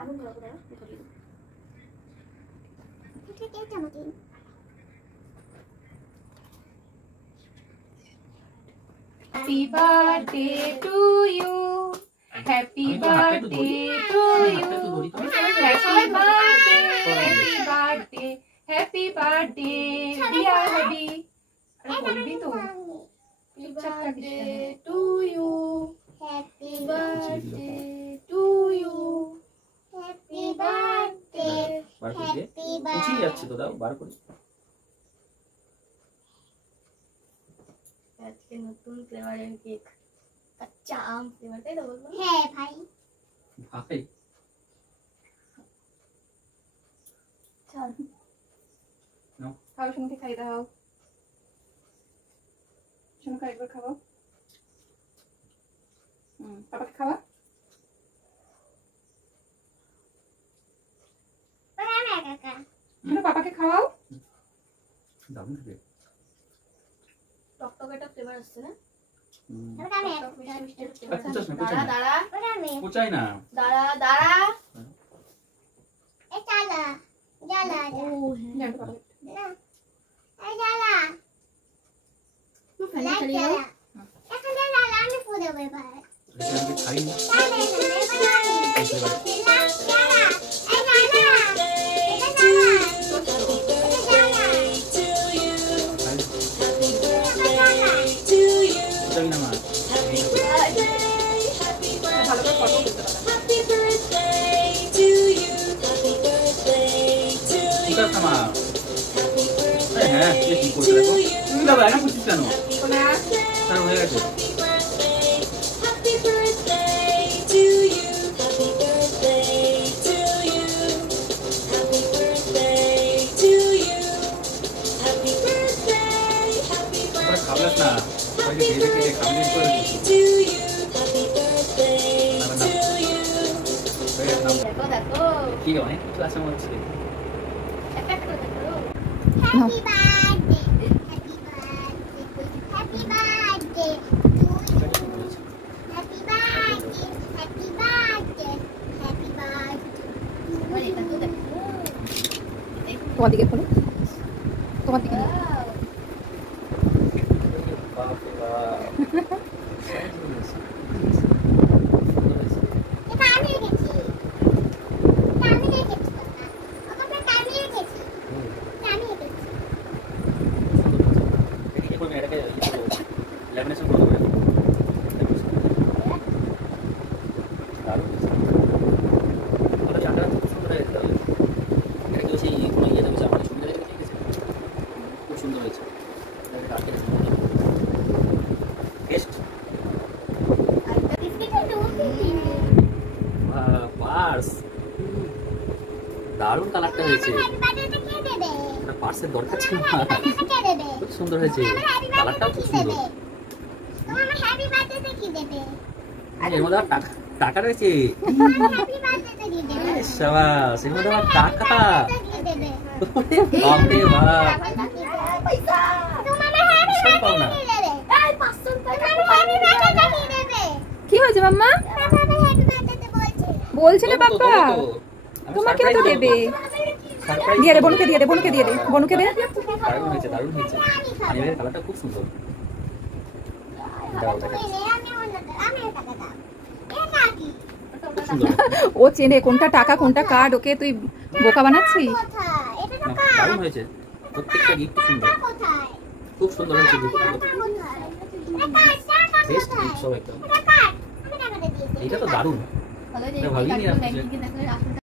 আগুন ধরাবো দাঁড়া ধরিয়ে দেবো। Happy birthday to you. Happy birthday to you. Happy birthday. Happy birthday. Happy birthday. Dear Happy. अरे बोल भी तो. Happy birthday to you. Happy birthday to you. Happy birthday. Happy birthday. कुछ ही अच्छी तो दाओ बार कोई. आज के नतून फ्लेवर केक कच्चा आम फ्लेवर दे दो है भाई भाई चल नो खाओ शुनु के खाई दाओ शुनु का एक बार खाओ पापा के खावा बड़ा मैं काका शुनु पापा के खाओ दाम दे टॉक একটা ফ্লেভার আসছে না দাঁড়া দাঁড়া কোচাই না দাঁড়া দাঁড়া এ চালা জালা ও হ্যাঁ না এই জালা তো ফেলে লাইট চলে জালা এখানে জালা আমি পুরো বেবার আমি খাই না জালা এই জালা এটা জালা কোচাই না মা ভালো করে ফটো তুলতে পারো কোথা থামা হ্যাঁ এই কি করতে দেখো না ভাই না বুঝছিস কেন কোনা তার হয়ে গেছে খাবলাস না সবাইকে ধীরে ধীরে খাবলিং করে দিচ্ছি দেখো দেখো কি অনেক কিছু আছে মনে হচ্ছে একটা করে দেখো happy birthday happy birthday happy birthday happy birthday happy birthday মানে এটা তো দেখো তোমার দিকে খোলো তোমার দিকে এটা আমি রেখেছি এটা আমি রেখেছি ওখানে আমি রেখেছি এটা আমি রেখেছি এটাকে করবে এটাকে ল্যামিনেশন করে দেবে দারুণ ওটা চাটা খুব সুন্দর হয়েছে এটা কি সেই কোনো ইয়ে দেবে আমাদের সুবিধা দেখে ঠিক আছে খুব সুন্দর হয়েছে এটা আগে টেস্ট আরেকটা বিস্কিট আছে পার্স দারুণ কালারটা হয়েছে হ্যাপি বার্থডে কে দেবে এটা পার্সের দরকার ছিল না কে দেবে খুব সুন্দর হয়েছে কালারটাও খুব সুন্দর তোমার হ্যাপি বার্থডে কি দেবে আর এর মধ্যে টাকা টাকা রয়েছে তোমার হ্যাপি বার্থডে কি দেবে শাবাশ এর মধ্যে আমার টাকা কি দেবে বাপরে বাপ পয়সা তোমার হ্যাপি সব পাও না বার্থডে দেবে এই 500 টাকা হ্যাপি বার্থডে কি দেবে কি হয়েছে মাম্মা বাবা হ্যাপি বার্থডে বলছে বলছে না তবু তো, পাপা তবু তো। আমি তোমাকেও তো surprise দেবে surprise দিয়ে দে দেবো। বনুকে দিয়ে দে বনুকে দিয়ে দে বনুকে দে দারুণ হয়েছে দারুণ হয়েছে পানির কালারটা খুব সুন্দর দাও দেখা আমি টাকা দাও এটা কি খুব সুন্দর ও চেনে কোনটা টাকা কোনটা কার্ড ওকে তুই বোকা বানাচ্ছিস কোথায় এটা তো না, কার দারুণ হয়েছে প্রত্যেকটা গিফট সুন্দর কোথায় খুব সুন্দর হয়েছে গিফটগুলো এটা কোথায় এটা কার বেস্ট গিফট সব একদম এটা কার আমি টাকাটা দিয়েছি এটা তো দারুণ ভালো যে এটা ভালোই ব্যাংকিং নিয়ে আসছে। দেখো